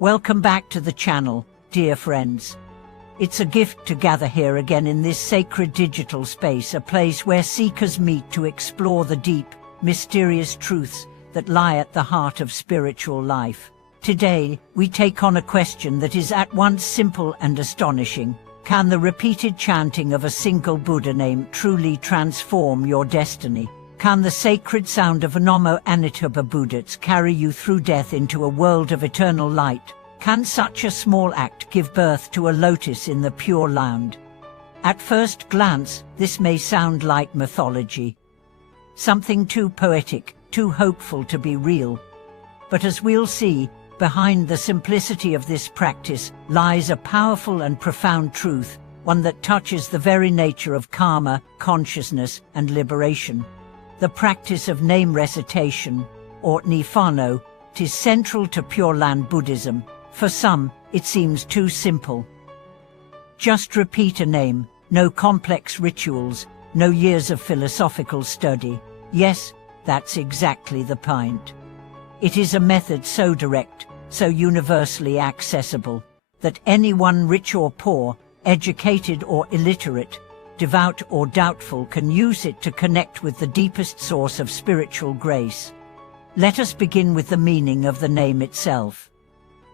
Welcome back to the channel, dear friends. It's a gift to gather here again in this sacred digital space, a place where seekers meet to explore the deep, mysterious truths that lie at the heart of spiritual life. Today, we take on a question that is at once simple and astonishing. Can the repeated chanting of a single Buddha name truly transform your destiny? Can the sacred sound of Namo Amitabha Buddhist carry you through death into a world of eternal light? Can such a small act give birth to a lotus in the Pure Land? At first glance, this may sound like mythology. Something too poetic, too hopeful to be real. But as we'll see, behind the simplicity of this practice lies a powerful and profound truth, one that touches the very nature of karma, consciousness, and liberation. The practice of name recitation, or Nifano, is central to Pure Land Buddhism. For some, it seems too simple. Just repeat a name, no complex rituals, no years of philosophical study. Yes, that's exactly the point. It is a method so direct, so universally accessible, that anyone, rich or poor, educated or illiterate, devout or doubtful, can use it to connect with the deepest source of spiritual grace. Let us begin with the meaning of the name itself.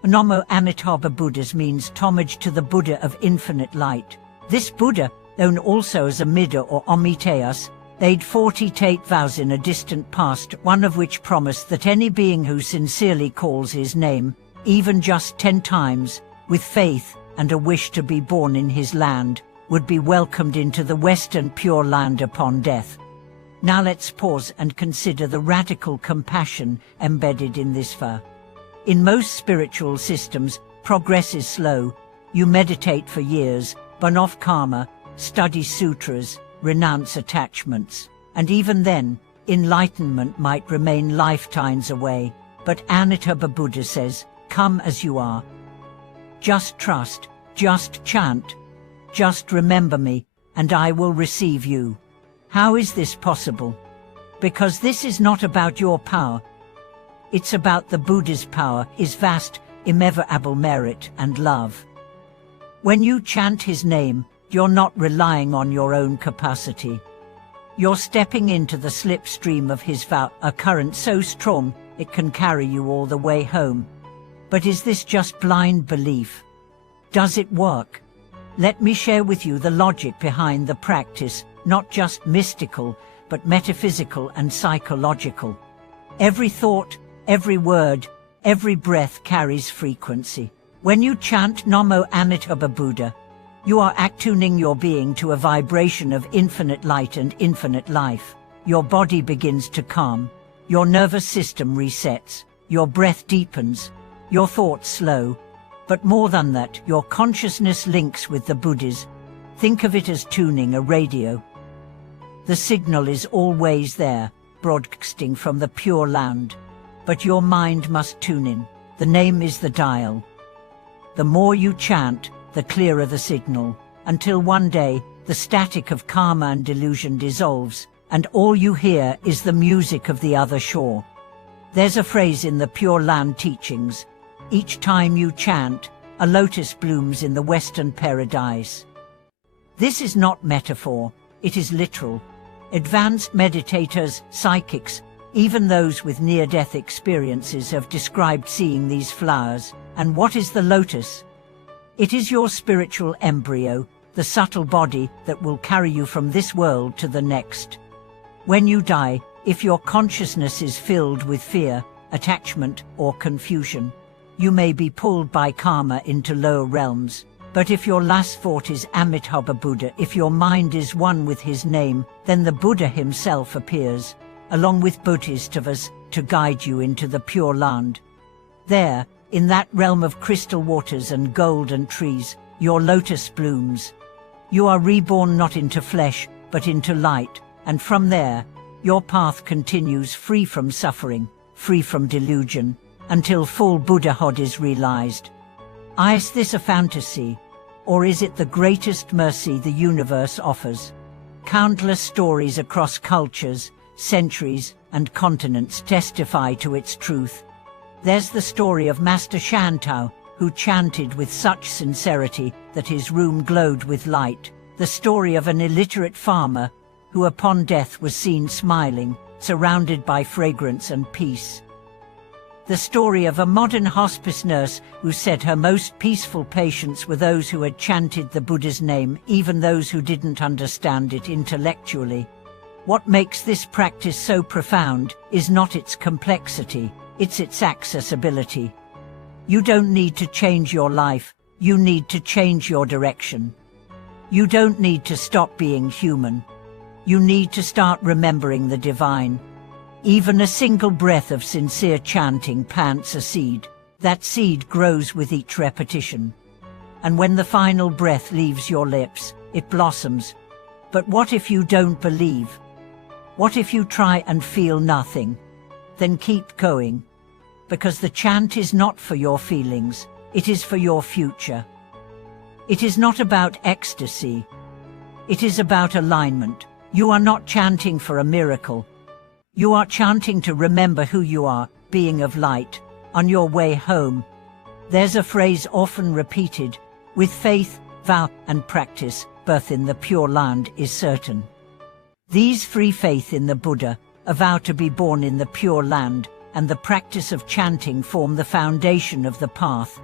Namo Amitabha Buddhist means homage to the Buddha of infinite light. This Buddha, known also as Amida or Amiteus, laid 48 vows in a distant past, one of which promised that any being who sincerely calls his name, even just 10 times, with faith and a wish to be born in his land, would be welcomed into the Western Pure Land upon death. Now let's pause and consider the radical compassion embedded in this vow. In most spiritual systems, progress is slow. You meditate for years, burn off karma, study sutras, renounce attachments, and even then, enlightenment might remain lifetimes away. But Amitabha Buddha says, come as you are. Just trust, just chant, just remember me, and I will receive you. How is this possible? Because this is not about your power. It's about the Buddha's power, his vast, immeasurable merit and love. When you chant his name, you're not relying on your own capacity. You're stepping into the slipstream of his vow, a current so strong it can carry you all the way home. But is this just blind belief? Does it work? Let me share with you the logic behind the practice, not just mystical, but metaphysical and psychological. Every thought, every word, every breath carries frequency. When you chant Namo Amitabha Buddha, you are attuning your being to a vibration of infinite light and infinite life. Your body begins to calm, your nervous system resets, your breath deepens, your thoughts slow. But more than that, your consciousness links with the Buddhas. Think of it as tuning a radio. The signal is always there, broadcasting from the Pure Land. But your mind must tune in. The name is the dial. The more you chant, the clearer the signal, until one day, the static of karma and delusion dissolves, and all you hear is the music of the other shore. There's a phrase in the Pure Land teachings: each time you chant, a lotus blooms in the Western paradise. This is not metaphor, it is literal. Advanced meditators, psychics, even those with near-death experiences have described seeing these flowers. And what is the lotus? It is your spiritual embryo, the subtle body that will carry you from this world to the next. When you die, if your consciousness is filled with fear, attachment, or confusion, you may be pulled by karma into lower realms. But if your last thought is Amitabha Buddha, if your mind is one with his name, then the Buddha himself appears, along with bodhisattvas, to guide you into the Pure Land. There, in that realm of crystal waters and golden trees, your lotus blooms. You are reborn not into flesh, but into light, and from there, your path continues free from suffering, free from delusion, until full Buddhahood is realized. Is this a fantasy, or is it the greatest mercy the universe offers? Countless stories across cultures, centuries, and continents testify to its truth. There's the story of Master Shantao, who chanted with such sincerity that his room glowed with light. The story of an illiterate farmer who upon death was seen smiling, surrounded by fragrance and peace. The story of a modern hospice nurse who said her most peaceful patients were those who had chanted the Buddha's name, even those who didn't understand it intellectually. What makes this practice so profound is not its complexity, it's its accessibility. You don't need to change your life, you need to change your direction. You don't need to stop being human. You need to start remembering the divine. Even a single breath of sincere chanting plants a seed. That seed grows with each repetition. And when the final breath leaves your lips, it blossoms. But what if you don't believe? What if you try and feel nothing? Then keep going. Because the chant is not for your feelings, it is for your future. It is not about ecstasy. It is about alignment. You are not chanting for a miracle. You are chanting to remember who you are, being of light, on your way home. There's a phrase often repeated, with faith, vow, and practice, birth in the Pure Land is certain. These free faith in the Buddha, a vow to be born in the Pure Land, and the practice of chanting form the foundation of the path.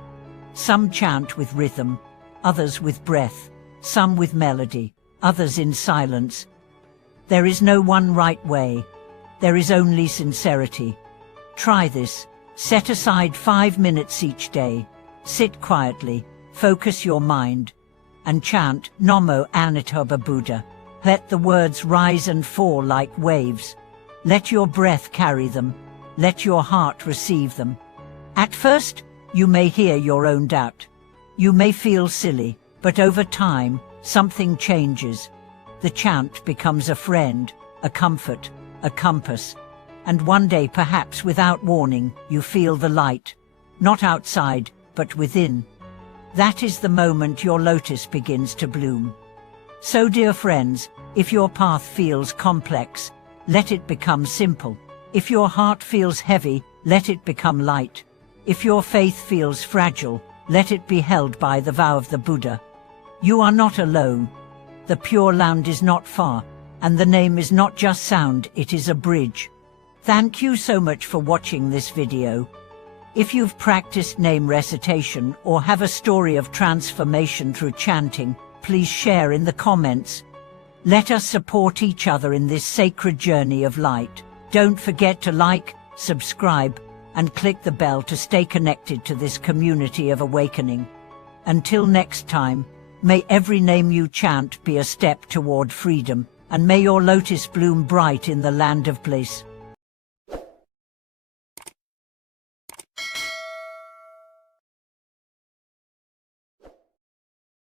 Some chant with rhythm, others with breath, some with melody, others in silence. There is no one right way. There is only sincerity. Try this. Set aside 5 minutes each day. Sit quietly, focus your mind, and chant Namo Amitabha Buddha. Let the words rise and fall like waves. Let your breath carry them. Let your heart receive them. At first, you may hear your own doubt. You may feel silly, but over time, something changes. The chant becomes a friend, a comfort, a compass. And one day, perhaps without warning, you feel the light. Not outside, but within. That is the moment your lotus begins to bloom. So, dear friends, if your path feels complex, let it become simple. If your heart feels heavy, let it become light. If your faith feels fragile, let it be held by the vow of the Buddha. You are not alone. The Pure Land is not far, and the name is not just sound, it is a bridge. Thank you so much for watching this video. If you've practiced name recitation or have a story of transformation through chanting, please share in the comments. Let us support each other in this sacred journey of light. Don't forget to like, subscribe, and click the bell to stay connected to this community of awakening. Until next time, may every name you chant be a step toward freedom, and may your lotus bloom bright in the land of bliss.